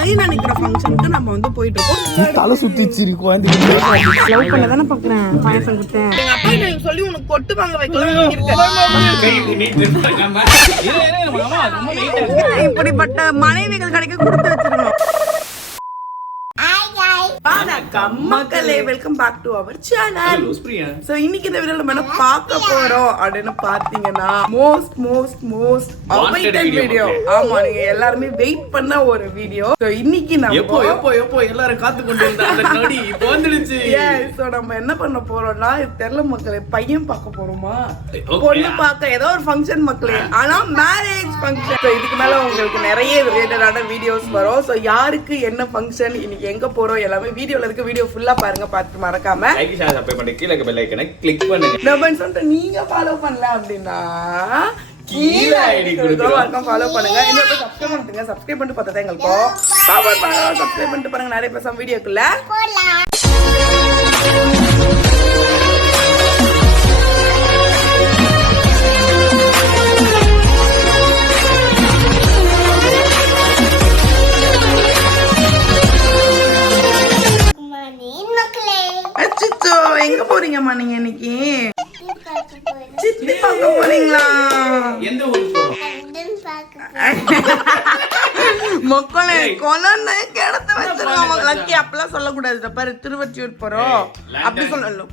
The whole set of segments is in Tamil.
கை நினைக்கிற ஃபங்க்ஷனுக்கு நம்ம வந்து போயிட்டு இருக்கோம். தலை சுத்திச்சு குழந்தை லவ் பண்ண தானே பாக்குறேன். பாயசம் கொடுத்தேன் எங்க அப்பா எனக்கு சொல்லி உனக்கு கொட்டு வாங்க வைக்கலாம் இப்படிப்பட்ட மனைவிகள் கிடைக்க கொடுத்து வச்சிருக்கோம். மக்களே welcome back to our channel. So இன்னைக்கு இந்த வீடியோல நம்ம என்ன பார்க்க போறோம் அப்படின்னு பாத்தீங்கன்னா மோஸ்ட் அவைட்டட் வீடியோ. ஆமா, நீங்க எல்லாரும் வெயிட் பண்ண ஒரு வீடியோ. சோ இன்னைக்கு நம்ம எப்போ எல்லாரும் காத்து கொண்டு இருந்தாங்க நடி இப்போ வந்துடுச்சு. சோ நம்ம என்ன பண்ண போறோம்னா தெரியல மக்களே, பையன் பார்க்க போறோமா பொண்ணு பார்க்க ஏதோ ஒரு ஃபங்க்ஷன் மக்களே, ஆனா மேரேஜ் ஃபங்க்ஷன். சோ இதுக்கு மேல உங்களுக்கு நிறைய ரிலேட்டடான வீடியோஸ் வரும். சோ யாருக்கு என்ன ஃபங்க்ஷன், இன்னைக்கு எங்க போறோம் எல்லாமே வீடியோல இருக்கு. வீடியோ ஃபுல்லா பாருங்க, பார்த்து மறக்காம லைக் ஷேர் சப்ஸ்கிரைப் பண்ணி கீழ இருக்க பெல் ஐகானை கிளிக் பண்ணுங்க. நம்ம சொல்லிட்டு நீங்க ஃபாலோ பண்ணல அப்படின்னா கீழ ஐடி கொடுக்குறோம், ஃபாலோ பண்ணுங்க. இன்னொரு சப்ஸ்கிரைப் பண்ணுங்க. சப்ஸ்கிரைப் பண்ணிட்டு பார்த்தா எங்களுக்கு பவர் பாருங்க. சப்ஸ்கிரைப் பண்ணிட்டு பாருங்க, நிறைய பேச வீடியோக்குள்ள போலாம். அச்சோ, எங்க போறீங்கம்மா நீங்க இன்னைக்கு? சித்தி பார்க்க போறீங்களா? எந்த ஊருக்கு போறோம்? மக்களே குழந்தை கிடத்து வச்சிருக்காங்க. லக்கி அப்பெல்லாம் சொல்லக்கூடாது. பாரு, திருவொற்றியூர் போறோம் அப்படி சொல்லணும்.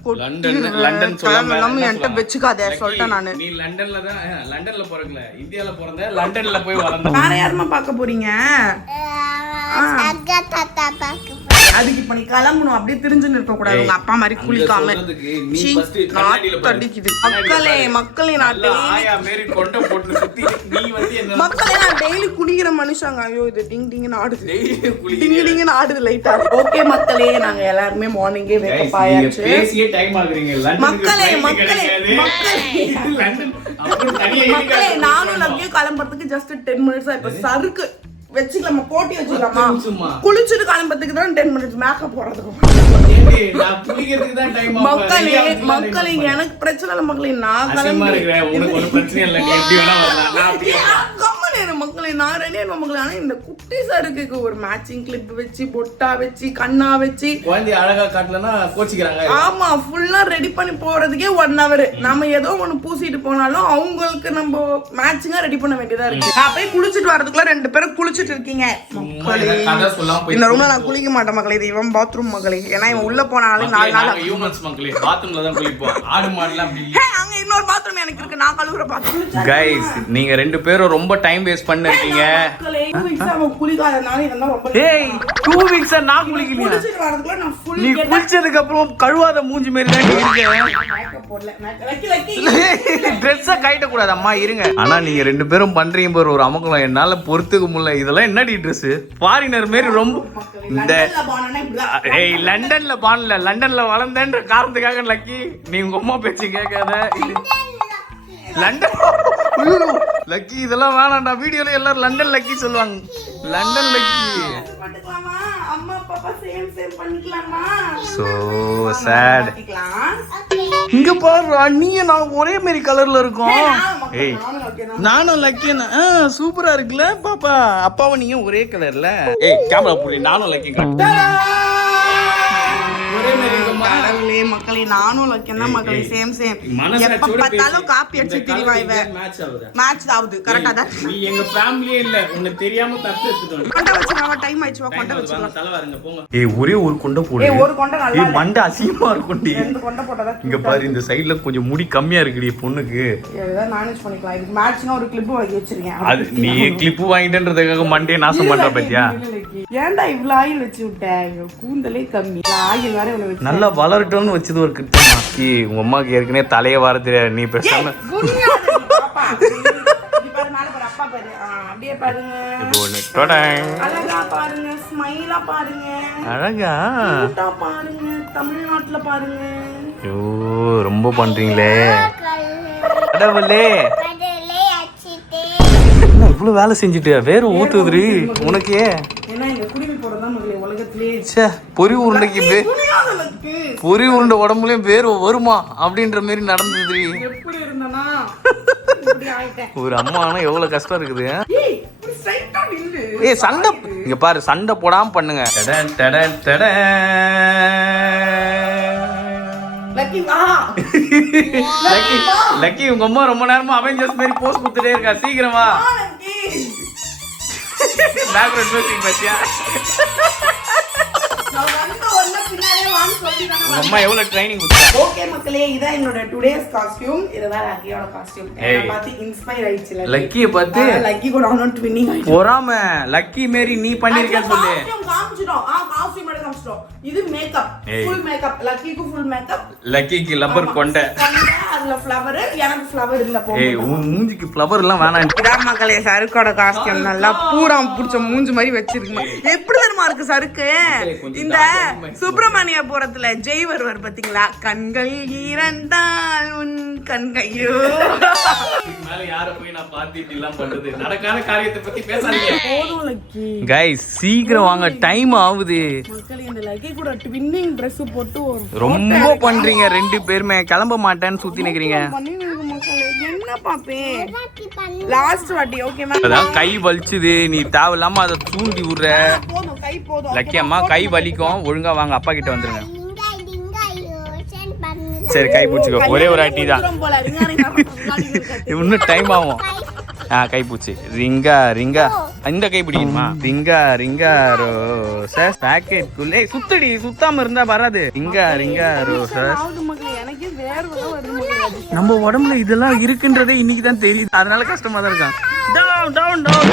லண்டன் சொல்லாம என்கிட்ட வச்சுக்காதே சொல்லிட்டேன் நானு. நீ லண்டன்ல பிறக்கல, இந்தியால பிறந்த, லண்டன்ல போய் வளர்ந்த. வேற யாருமா பார்க்க போறீங்க? அதுக்கு இப்ப நீ கிளம்பணும், அப்படியே திரிஞ்சுன்னு இருக்க கூடாது. உங்க அப்பா மாதிரி குளிக்காம மக்களே நான் டெய்லி குளிக்கிற மனுஷங்க. ஐயோ, இது டிங் டிங்னு ஆடுது, டிங் டிங்னு ஆடுது லைட்டா. ஓகே மக்களே, நாங்க எல்லாருமே மார்னிங்கே வேக்கப் ஆயாச்சு. மக்களே நானும் லவ்யூ கிளம்புறதுக்கு ஜஸ்ட் 10 minutes. இப்ப சருக்கு வச்சுக்கலாமா, போட்டி வச்சுக்கலாமா? குளிச்சுட்டு கிளம்புறதுக்கு தான் 10 minutes. மேக்கப் போடுறதுக்கு மக்களே எனக்கு பிரச்சனை இல்லை மக்களே. நான் மக்களே நான் ரெடி ஆயிடுவேன் மக்களே. ஆனா இந்த குட்டி சருக்கு ஒரு மேட்சிங் கிளிப் வச்சு, பொட்டா வச்சு, கண்ணா வச்சு அழகா காட்டலன்னா கோச்சிக்கிறாங்க. ஆமா, ஃபுல்லா ரெடி பண்ணி போறதுக்கே 1 hour. நம்ம ஏதோ ஒண்ணு பூசிட்டு போனாலும் அவங்களுக்கு நம்ம மேட்சிங்கா ரெடி பண்ண வேண்டியதா இருக்கு. நான் போய் குளிச்சுட்டு வரதுக்குள்ள 2 பேரும் குளிச்சுட்டு இருக்கீங்க. இந்த ரூம்ல நான் குளிக்க மாட்டேன் மக்களே. இது இவன் பாத்ரூம் மக்களே. ஏன்னா இவன் உள்ள போனாலும் 4 நாள் ஹியூமன்ஸ் மக்களே பாத்ரூம்ல தான் குளிப்போம். ஆடு மாடுலாம் அப்படி அங்க இன்னொரு பாத்ரூம் எனக்கு இருக்கு, நான் கழுவுற பாத்ரூம். गाइस, நீங்க 2 பேரும் ரொம்ப டைம் வேஸ்ட் பண்ணிருக்கீங்க. மக்களே 2 வீக்ஸா அவன் குளிக்காதனால இதெல்லாம் ரொம்ப. ஏய் 2 வீக்ஸா நான் குளிக்கலையா? குளிச்சிட்டு வரதுக்குள்ள நான் ஃபுல். நீ குளிச்சதுக்கு அப்புறம் கழுவாத மூஞ்சி மாதிரி தான் இருக்கீங்க. Dress கட்ட கூடாது அம்மா, இருங்க. ஆனா நீங்க 2 பேரும் பண்றீங்க பாரு ஒரு அமக்கலம், என்னால பொறுத்துக்க முடியல. இதெல்லாம் என்னடி Dress? ஃபாரினர் மாதிரி ரொம்ப. இந்த ஏய் லண்டன்ல பான்ல, லண்டன்ல வளர்ந்தேன்ற காரணத்துக்காக லக்கி நீ உங்க அம்மா பேச்சு கேட்காத. லண்டன் லக்கி இதெல்லாம் வேணாம்டா. வீடியோல எல்லாரும் லண்டன் லக்கி சொல்லுவாங்க. லண்டன் லக்கி அம்மா பாப்பா சேம் பண்ணிக்கலாமா? So sad. இங்க பாரு, நீயும் நான் ஒரே மாதிரி கலர்ல இருக்கோம். ஏய் நானும் லக்கி. சூப்பரா இருக்குல்ல பாப்பா? அப்பாவும் நீயும் ஒரே கலர்ல. ஏய் கேமரா புடி, நானும் லக்கி ஒரே மாதிரி கடவுளே மக்களே, நானும் லக்கியம் தான் மக்களே. சேம் எப்ப பார்த்தாலும் காப்பி அடிச்சு திரிவா இவன். மேட்ச் ஆகுது கரெக்டா தான். நீ எங்க ஃபேமிலியே இல்ல, உனக்கு தெரியாம தப்பு எடுத்துட்டோம். கொண்ட வச்சுக்கலாம், டைம் ஆயிடுச்சு, கொண்ட வச்சுக்கலாம். தல வாருங்க போங்க. ஏய் ஒரே ஒரு கொண்ட போடு. ஏய் ஒரு கொண்ட நல்லா. ஏய் மண்ட அசிங்கமா இருக்குடி. ரெண்டு கொண்ட போட்டதா. இங்க பாரு, இந்த சைடுல கொஞ்சம் முடி கம்மியா இருக்குடி பொண்ணுக்கு. ஏதா மேனேஜ் பண்ணிக்கலாம். இதுக்கு மேட்ச்னா ஒரு கிளிப் வாங்கி வச்சிருக்கேன். அது நீ கிளிப் வாங்கிட்டேன்றதுக்காக மண்டே நாசம் பண்ற பத்தியா? ஏன்டா இவ்ளோ ஆயில் வச்சு விட்ட? கூந்தலே கம்மி, ஆயில் வேற இவ்வளவு வச்சு. நல்லா வளரட்டும்னு வச்சது ஒரு கிட்டமா. ஏய் உங்க அம்மாக்கு ஏற்கனவே தலையே வர தெரியாது, நீ பேசாம பாப்பா இது பாரு, மேல பாரு, அப்பா பாரு. அப்படியே பாருங்க. இப்போ டடா அழகா பாருங்க, ஸ்மைலா பாருங்க, அழகா பாருங்க, தமிழ்நாட்டுல பாருங்க. ஐயோ ரொம்ப பண்றீங்களே கடவுளே. என்ன இவ்வளவு வேலை செஞ்சுட்டு வேற ஊத்துதுரி உனக்கே? என்ன எங்க குடிமி போறதா முதல்ல உலகத்திலே பொறி உருண்டைக்கு துணியாத லக்கு. பொறி உருண்டை உடம்புலயும் பேர் வருமா அப்படின்ற மாதிரி நடந்தது. எப்படி இருந்தனா இப்படி ஆயிட்டேன். ஒரு அம்மானா எவ்வளவு கஷ்டம் இருக்குது. ஏய் இப்படி ஸ்ட்ரைட்டா நில்லு. ஏய் சண்டை இங்க பாரு, சண்டை போடாம பண்ணுங்க. டடன் டடன் டடன். லக்கி வா. லக்கி லக்கி உங்க அம்மா ரொம்ப நேரமா அவெஞ்சர்ஸ் மாதிரி போஸ் கொடுத்துட்டே இருக்கா. சீக்கிரம் வா. லக்கி பேக்ரவுண்ட் மியூசிக் பத்தியா? நான் வந்த உடனே பின்னாடியே வான்னு சொல்லி தானே உங்க அம்மா எவ்வளவு ட்ரைனிங் கொடுத்தா. ஓகே மக்களே, இதான் என்னோட டுடேஸ் காஸ்டியூம். இதுதான் லக்கியோட காஸ்டியூம். என்ன பார்த்து இன்ஸ்பயர் ஆயிடுச்சு. லக்கிய பார்த்து லக்கி கூட அவனோட ட்வின்னிங் ஆயிடுச்சு. பொறாம லக்கி மாரி நீ பண்ணிருக்கேன்னு சொல்லு. காமிச்சிட்டோம். காஸ்டியூம் எடுத்து காமிச்சிட்டோம். இது மேக்கப், ஃபுல் மேக்கப். லக்கிக்கு ஃபுல் மேக்கப். லக்கிக்கு லப்பர் கொண்ட. அதுல ஃப்ளவர், எனக்கு ஃப்ளவர் இல்ல போ. ஏய் உன் மூஞ்சிக்கு ஃப்ளவர் எல்லாம் வேணாம். இதான் மக்களே சருக்கோட காஸ்டியூம். நல்லா பூராம் புடிச்ச மூஞ்சி மாதிரி வச்சிருக்குமா. எப்படி தெரியுமா இருக்கு சருக்கு? இந்த சுப்பிரமணியபுரத்துல ஜெய் வருவார் பாத்தீங்களா? கண்கள் ஈரண்டால் உன் கண்கையோ. மேல யார போய் நான் பாத்திட்டு எல்லாம் பண்றது. நடக்காத காரியத்தை பத்தி பேசாதீங்க. போதும் லக்கி. गाइस சீக்கிரம் வாங்க, டைம் ஆகுது. மக்களே இந்த லக்கி கூட ட்வின்னிங் Dress போட்டு ஒரு ரொம்ப பண்றீங்க ரெண்டு பேருமே. கிளம்ப மாட்டேன்னு சுத்தி நிக்கிறீங்க. மக்களே என்ன பாப்பேன் லாஸ்ட் வாட்டி. Okay ma'am. அதான் கை வலிச்சுது, நீ தேவையில்லாம அதை தூண்டி விடுற. போதும் கை போதும். லக்கி அம்மா கை வலிக்கும், ஒழுங்கா வாங்க அப்பா கிட்ட வந்துருங்க. சரி கை பிடிச்சிக்கோ, ஒரே ஒரு அட்டி தான். இன்னும் டைம் ஆகும். கை பூச்சி ரிங்கா ரிங்கா. இந்த கை பிடிக்கணுமா? ரிங்கா ரிங்கா ரோசஸ் பாக்கெட் குள்ளே சுத்தடி, சுத்தாம இருந்தா வராது. ரிங்கா ரிங்கா ரோசஸ். எனக்கு வேர்வை வருது. நம்ம உடம்புல இதெல்லாம் இருக்குன்றதே இன்னைக்கு தான் தெரியுது, அதனால கஷ்டமா தான் இருக்கான். Down down down.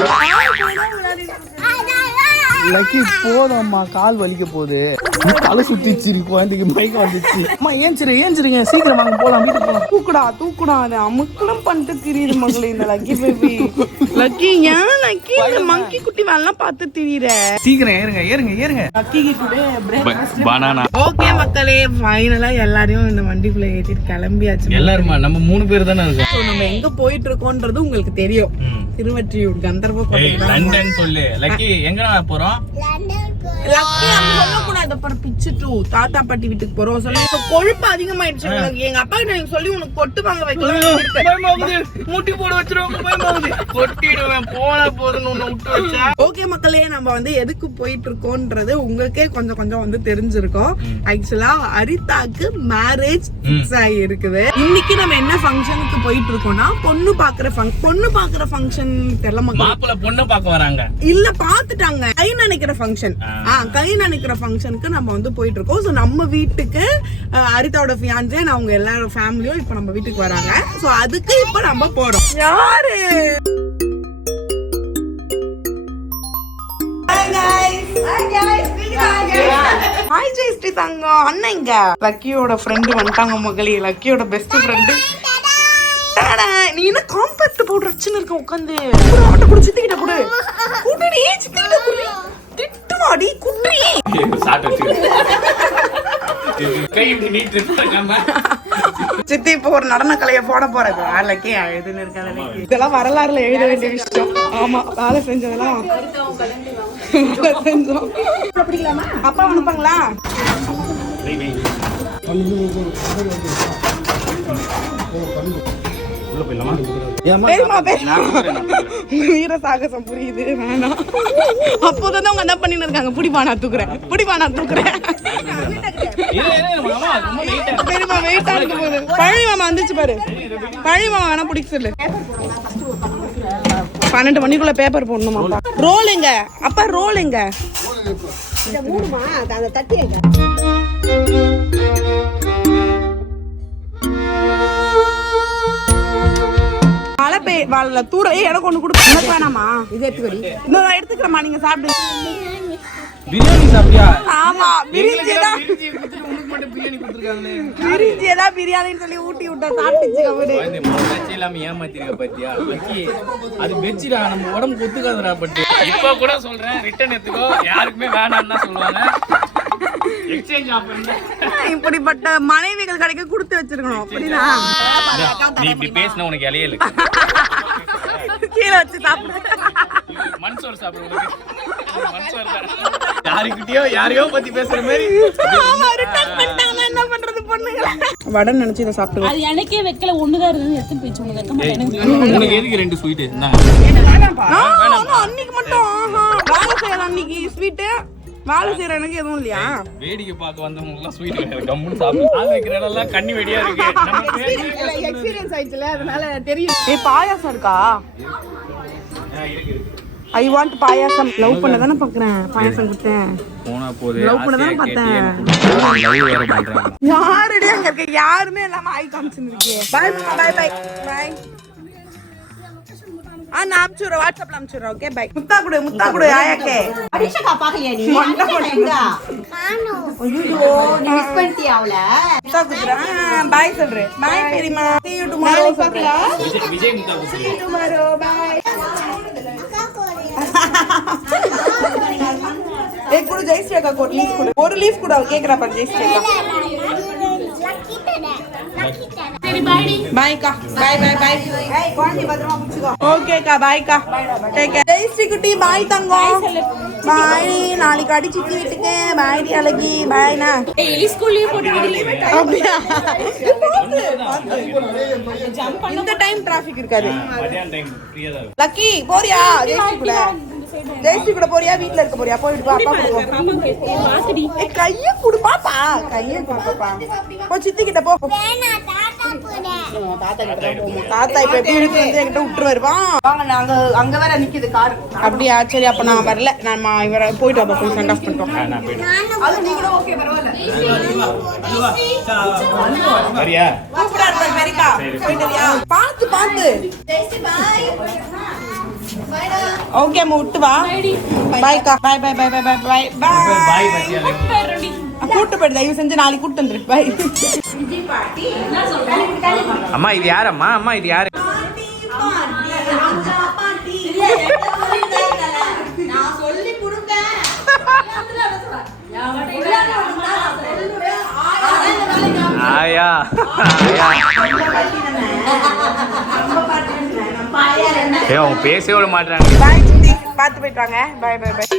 லக்கி போதும்மா, கால் வலிக்க போகுது. தலை சுத்திச்சு, குழந்தைக்கு மயக்கம் வந்துச்சு. அம்மா ஏஞ்சிருங்க, சீக்கிரம் வாங்க போலாம், வீட்டுக்கு போலாம். தூக்குடா அது அமுக்கணும் பண்ணிட்டு திரியுது மகளே இந்த லக்கி பேபி. லக்கி ஏன் லக்கி இந்த மங்கி குட்டி வேலைலாம் பார்த்து திரியுற? சீக்கிரம் ஏறுங்க. லக்கிக்கு கூட பிரேக்ஃபாஸ்ட் பனானா. ஓகே மக்களே, ஃபைனலா எல்லாரையும் இந்த வண்டிக்குள்ள ஏத்திட்டு கிளம்பியாச்சு. எல்லாருமா நம்ம 3 பேர் தானே இருக்கோம். So, நம்ம எங்க போயிட்டு இருக்கோம்ன்றது உங்களுக்கு தெரியும். திருவற்றியூர் கந்தர்வ கோட்டை. லண்டன் சொல்லு. லக்கி எங்க போறோம்? லக்கி அங்க சொல்லக்கூடாது. அப்புறம் பிச்சுட்டு தாத்தா பாட்டி வீட்டுக்கு போறோம் சொல்லி இப்ப கொழுப்பு அதிகமாயிடுச்சு உங்களுக்கு. எங்க அப்பா கிட்ட எனக்கு சொல்லி உனக்கு கொட்டு வாங்க வைக்கலாம். முட்டி போட வச்சிருவாங்க. கொட்டிடுவேன் போன போதுன்னு ஒண்ணு விட்டு வச்சா. ஓகே மக்களே, நம்ம வந்து எதுக்கு போயிட்டு இருக்கோம்ன்றது உங்களுக்கே கொஞ்சம் கொஞ்சம் வந்து தெரிஞ்சிருக்கும். ஆக்சுவலா அரிதாக்கு மேரேஜ் ஃபிக்ஸ் ஆகி இருக்குது. இன்னைக்கு நம்ம என்ன ஃபங்க்ஷனுக்கு போயிட்டு இருக்கோம்னா பொண்ணு பாக்குற ஃபங்க்ஷன் தெரியல மக்கள். மாப்பிள்ளை பொண்ணு பார்க்க வராங்க. இல்ல பாத்துட்டாங்க. கை நினைக்கிற ஃபங்க்ஷன். கை நினைக்கிற ஃபங்க்ஷனுக்கு நம்ம வந்து போயிட்டு இருக்கோம். சோ நம்ம வீட்டுக்கு அரிதாவோட ஃபியான்சே நான் அவங்க எல்லாரும் ஃபேமிலியும் இப்ப நம்ம வீட்டுக்கு வராங்க. சோ அதுக்கு இப்ப நம்ம போறோம். யாரு? ஹாய் ஜெயஸ்ரீ தங்கம். அண்ணன் இங்க லக்கியோட ஃப்ரெண்டு வந்துட்டாங்க மகளே. லக்கியோட பெஸ்ட் ஃப்ரெண்டு. நீ என்ன காம்பேக்ட் பவுடர் வச்சுன்னு இருக்க உட்காந்து. ஆட்ட குடி சித்திக்கிட்ட குடு. குடுடி சித்திக்கிட்ட குடு. திட்டுவாடி குட்ரி. சாட் வச்சு கை நீட் இருக்காம. சித்தி இப்போ ஒரு நடன கலையை போட போறது. லக்கி எழுதுன்னு இருக்காது. இதெல்லாம் வரலாறுல எழுத வேண்டிய விஷயம். ஆமா, வேலை செஞ்சதெல்லாம் செஞ்சோம். பிடிக்கலாமா? அப்பா அனுப்பாங்களா? வீர சாகசம் புரியுது வேணாம். அப்போதான் அவங்க என்ன பண்ணிட்டு இருக்காங்க. புடிப்பா நான் தூக்குறேன். பெரியமா வெயிட்டா இருக்கு போது. பழனி மாமா வந்துச்சு பாரு. பழனி மாமா வேணா பிடிக்க சொல்லு. 12 மணிக்குள்ள பேப்பர் போடணுமா? ரோல் எங்க அப்பா? ரோல் எங்க? மழை பெய்ய தூர எனக்கு ஒண்ணு கொடுக்க. எனக்கு வேணாமா? இது எடுத்துக்கடி. இன்னும் எடுத்துக்கிறேம்மா, நீங்க சாப்பிடுங்க. பிரியாணி சாப்பிட்டியா? ஆமா, பிரியாணி பிரியாணி ஏதாவது பிரியாணின்னு சொல்லி ஊட்டி விட்டா சாப்பிட்டுச்சு. அவரு இல்லாம ஏமாத்திருக்க பாத்தியா? அது வெச்சிடா, நம்ம உடம்பு ஒத்துக்காதடா. பட் இப்ப கூட சொல்றேன், ரிட்டர்ன் எடுத்துக்கோ. யாருக்குமே வேணாம்னு தான் சொல்லுவாங்க. Exchange offer. இப்படிப்பட்ட மனைவிகள் கிடைக்க கொடுத்து வச்சிருக்கணும். அப்படின்னா நீ இப்படி பேசினா உனக்கு இலையே இல்ல. கீழே வச்சு சாப்பிடு. மன்சோர் சாப்பிடு மன்சோர் யாருக்கிட்டயோ யாரையோ பத்தி பேசுற மாதிரி என்ன பண்றது பொண்ணுங்களா வடை நினைச்சு இதை சாப்பிட்டு அது எனக்கே வைக்கல ஒண்ணுதான் இருந்து எடுத்து போயிச்சு உனக்கு வைக்க மாட்டேன் உனக்கு எதுக்கு 2 ஸ்வீட் அன்னைக்கு மட்டும் வேலை செய்யற அன்னைக்கு ஸ்வீட்டு வேலை செய்யற எனக்கு எதுவும் இல்லையா வேடிக்கை பார்க்க வந்தவங்க எல்லாம் ஸ்வீட் கம்முன்னு சாப்பிட்டு ஆள் வைக்கிற இடம்லாம் கண்ணி வெடியா இருக்கு எக்ஸ்பீரியன்ஸ் ஆயிடுச்சுல அதனால தெரியும் ஏய் பாயாசம் இருக்கா ஐ வாண்ட் பாயாசம் லவ் பண்ண தானே பாக்குறேன் பாயாசம் கொடுத்தேன் போனா போதே லவ் பண்ண தானே பார்த்தேன் லவ் வேற பண்றாங்க யாருடைய அங்க இருக்க யாருமே இல்லாம ஐ காமிச்சிருக்கே பை பை பை பை நான் அனுப்பிச்சுறேன் வாட்ஸ்அப்ல அனுப்பிச்சுறேன் ஓகே பை முத்தா குடு ஆயாக்கே அடிஷகா பாக்கலையா நீ எங்க ஐயோ நீ மிஸ் பண்ணிட்டியா அவள முத்தா குடுறேன் பை சொல்றேன் பை பெரியம்மா see you tomorrow சொல்றேன் விஜய் முத்தா see you tomorrow bye एक कुड़ जयश्री का कोट लीफ कुड़ और लीफ कुड़ केकरा पर जयश्री का बाय का बाय बाय बाय ஏய் குழந்தை பத்திரமா புடிச்சுக்கோ ओके का बाय का टेक केयर जयश्री कुटी बाय तंगो बाय நாளைக்கு அடிச்சு வீட்டுக்கு बाय டி அழகி बाय ना டெய்லி ஸ்கூல் லீவ் போட்டு விடுறீங்க அப்படியே இந்த டைம் டிராஃபிக் இருக்காது மத்தியான டைம் ஃப்ரீயா தான் லக்கி போறியா ஜெயஸ்ரீ கூட போறியா வீட்ல இருக்க போறியா போயிட்டு வா பாப்பா பாத்துடி கைய குடு பாப்பா கைய குடு பாப்பா போ சித்தி கிட்ட போ தாத்தா இப்ப எப்படி இருக்கு வந்து என்கிட்ட விட்டு வருவான் வாங்க நாங்க அங்க வேற நிக்குது கார் அப்படியா சரி அப்ப நான் வரல நான் இவர போயிட்டு வா போய் சென்ட் ஆஃப் பண்ணிட்டோம் நான் போயிடுறேன் அது நீங்க ஓகே பரவாயில்ல சரியா சூப்பரா இருக்கு வெரிகா போயிட்டறியா பாத்து பாத்து ஓகே அம்மா விட்டு வா பாய் கா பாய் பாய் பாய் பாய் பாய் பாய் பாய் பத்தியா கூட்டு போயிடு தயவு செஞ்சு நாளைக்கு கூட்டு வந்துரு பாய் அம்மா இது யாரம்மா அம்மா இது யாரு நான் சொல்லி கொடுங்க ஆயா ஏ அவங்க பேசவே விட மாட்டாங்க பாய் சித்தி பார்த்து போயிட்டு வாங்க பாய் பாய் பாய்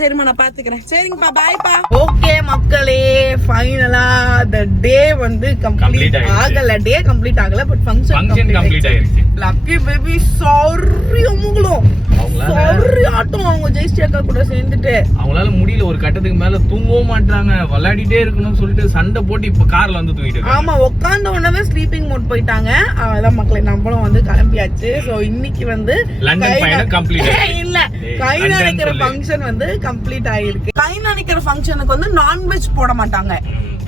சரிம்மா நான் பாத்துக்கிறேன் சரிங்கப்பா பாய்ப்பா ஓகே மக்களே ஃபைனலா தி டே வந்து கம்ப்ளீட் ஆகல டே கம்ப்ளீட் ஆகல பட் ஃபங்க்ஷன் கம்ப்ளீட் ஆயிருச்சு லக்கி பேபி சாரி அம்முங்களும் சாரி ஆட்டம் அவங்க ஜெயஸ்ரீ அக்கா கூட சேர்ந்துட்டு அவங்களால முடியல ஒரு கட்டத்துக்கு மேல தூங்கவும் மாட்டாங்க விளையாடிட்டே இருக்கணும்னு சொல்லிட்டு சண்டை போட்டு இப்ப கார்ல வந்து தூங்கிட்டு ஆமா உட்கார்ந்த உடனே ஸ்லீப்பிங் மோட் போயிட்டாங்க அதான் மக்களே நம்மளும் வந்து கிளம்பியாச்சு சோ இன்னைக்கு வந்து லண்டன் பயணம் கம்ப்ளீட் இல்ல கை நினைக்கிற ஃபங்க்ஷன் வந்து கம்ப்ளீட் ஆயிருக்கு கை நினைக்கிற ஃபங்க்ஷனுக்கு வந்து நான்வெஜ் போட மாட்டாங்க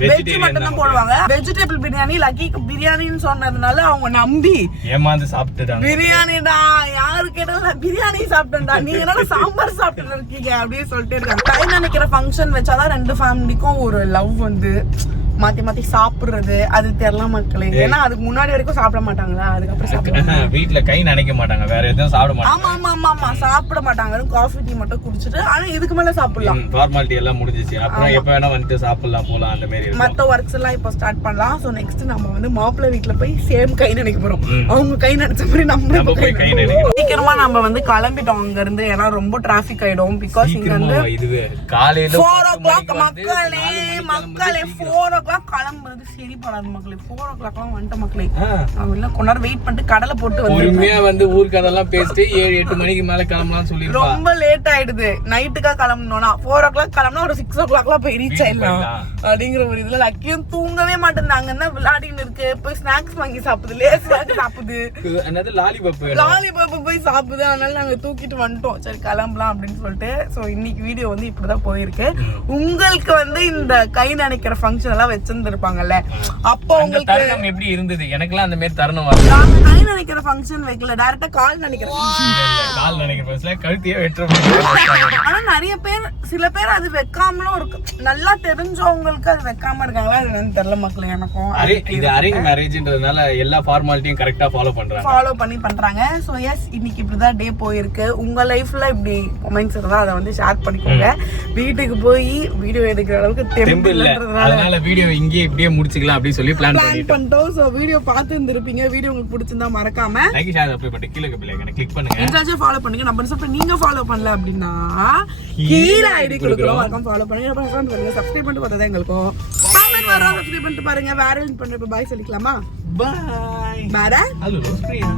வெஜ் மட்டும் தான் போடுவாங்க வெஜிடபிள் பிரியாணி லக்கிக்கு பிரியாணின்னு சொன்னதுனால அவங்க நம்பி ஏமாந்து சாப்பிட்டுட்டாங்க பிரியாணிடா யாரு கேட்டால பிரியாணி சாப்பிட்டேன்டா நீங்க என்ன சாம்பார் சாப்பிட்டு இருக்கீங்க அப்படின்னு சொல்லிட்டு இருக்காங்க கை நினைக்கிற ஃபங்க்ஷன் வச்சாதான் 2 ஃபேமிலிக்கும் ஒரு லவ் வந்து மாத்தி மாத்தி சாப்பிடுறது அது தெரியல மக்களே ஏன்னா அதுக்கு முன்னாடி வரைக்கும் சாப்பிட மாட்டாங்களா அதுக்கப்புறம் சாப்பிடுவாங்க வீட்டுல கை நினைக்க மாட்டாங்க வேற எதுவும் சாப்பிட மாட்டாங்க ஆமா ஆமா ஆமா ஆமா சாப்பிட மாட்டாங்க காஃபி டீ மட்டும் குடிச்சிட்டு ஆனா இதுக்கு மேல சாப்பிடலாம் ஃபார்மாலிட்டி எல்லாம் முடிஞ்சிச்சு அப்புறம் எப்ப வேணா வந்துட்டு சாப்பிடலாம் போலாம் அந்த மாதிரி மத்த ஒர்க்ஸ் எல்லாம் இப்போ ஸ்டார்ட் பண்ணலாம் சோ நெக்ஸ்ட் நம்ம வந்து மாப்பிள்ளை வீட்ல போய் சேம் கை நினைக்க போறோம் அவங்க கை நினைச்ச மாதிரி நம்ம போய் கை நினைக்கிறோம் சீக்கிரமா நம்ம வந்து கிளம்பிட்டோம் அங்க இருந்து ஏன்னா ரொம்ப டிராபிக் ஆயிடும் பிகாஸ் இங்க வந்து இதுவே காலையில 4 o'clock மக்களே 4 o'clock கிளம்புறது சரி படாது மக்களே 4 o'clock எல்லாம் வந்துட்ட மக்களே அவங்க எல்லாம் கொஞ்ச நேரம் வெயிட் பண்ணிட்டு கடலை போட்டு வந்து பொறுமையா வந்து ஊர் கதெல்லாம் பேசிட்டு 7-8 மணிக்கு மேல கிளம்பலாம்னு சொல்லிருப்பாங்க ரொம்ப லேட் ஆயிடுது நைட்டுக்கா கிளம்பணும்னா 4 o'clock கிளம்பினா ஒரு 6 o'clock போய் ரீச் ஆயிடலாம் அப்படிங்கிற ஒரு இதுல லக்கியும் தூங்கவே மாட்டேன் என்ன விளையாடின்னு இருக்கு போய் ஸ்நாக்ஸ் வாங்கி சாப்பிடுது லேஸ் வாங்கி சாப்பிடுது என்னது லாலிபாப் போய் சாப்பிடுது அதனால நாங்க தூக்கிட்டு வந்துட்டோம் சரி கிளம்பலாம் அப்படின்னு சொல்லிட்டு சோ இன்னைக்கு வீடியோ வந்து இப்படிதான் போயிருக்கு உங்களுக்கு வந்து இந்த கை நினைக்கிற ஃபங்க்ஷன் எல்லாம் வச்சிருந்திருப்பாங்கல்ல அப்போ உங்களுக்கு தருணம் எப்படி இருந்தது எனக்குலாம் அந்த மாதிரி தருணம் வரல நாங்க கை நினைக்கிற ஃபங்க்ஷன் வைக்கல டைரக்டா கால் நினைக்கிறேன் கால் நினைக்கிற கழுத்தையே வெட்டுற ஆனா நிறைய பேர் சில பேர் அது வைக்காமலும் இருக்கு நல்லா தெரிஞ்சவங்களுக்கு அது வைக்காம இருக்காங்களா அது என்னன்னு தெரியல மக்களே எனக்கும் இது அரேஞ்ச் மேரேஜ்ன்றதுனால எல்லா ஃபார்மாலிட்டியும் கரெக்டா ஃபாலோ பண்ணி பண்றாங்க சோ எஸ் இன்னைக்கு இன்னைக்கு இப்படிதான் டே போயிருக்கு. உங்க லைஃப்ல இப்படி கமெண்ட்ஸ் இருந்தா அதை வந்து ஷேர் பண்ணிக்கோங்க. வீட்டுக்கு போய் வீடியோ எடுக்கிற அளவுக்கு தெம்பு இல்லன்றதுனால அதனால வீடியோ இங்கே இப்படியே முடிச்சுக்கலாம் அப்படி சொல்லி பிளான் பண்ணிட்டோம். சோ வீடியோ பார்த்து இருந்திருப்பீங்க. வீடியோ உங்களுக்கு பிடிச்சிருந்தா மறக்காம லைக் ஷேர் சப்ஸ்கிரைப் பண்ணி கீழ பெல் ஐகானை கிளிக் பண்ணுங்க. இன்ஸ்டால ஃபாலோ பண்ணுங்க. நம்ம இன்ஸ்டா நீங்க ஃபாலோ பண்ணல அப்படின்னா கீழ ஐடி கொடுக்குறோம். மறக்காம ஃபாலோ பண்ணுங்க. அப்புறம் அக்கவுண்ட் பண்ணுங்க. சப்ஸ்கிரைப் பண்ணிட்டு வரதா எங்களுக்கு காமெண்ட் வர சப்ஸ்கிரைப் பண்ணிட்டு பாருங்க. வேற என்ன பண்றப்ப பாய் சொல்லிக்கலாமா? பாய். பாய். ஹலோ பிரியா.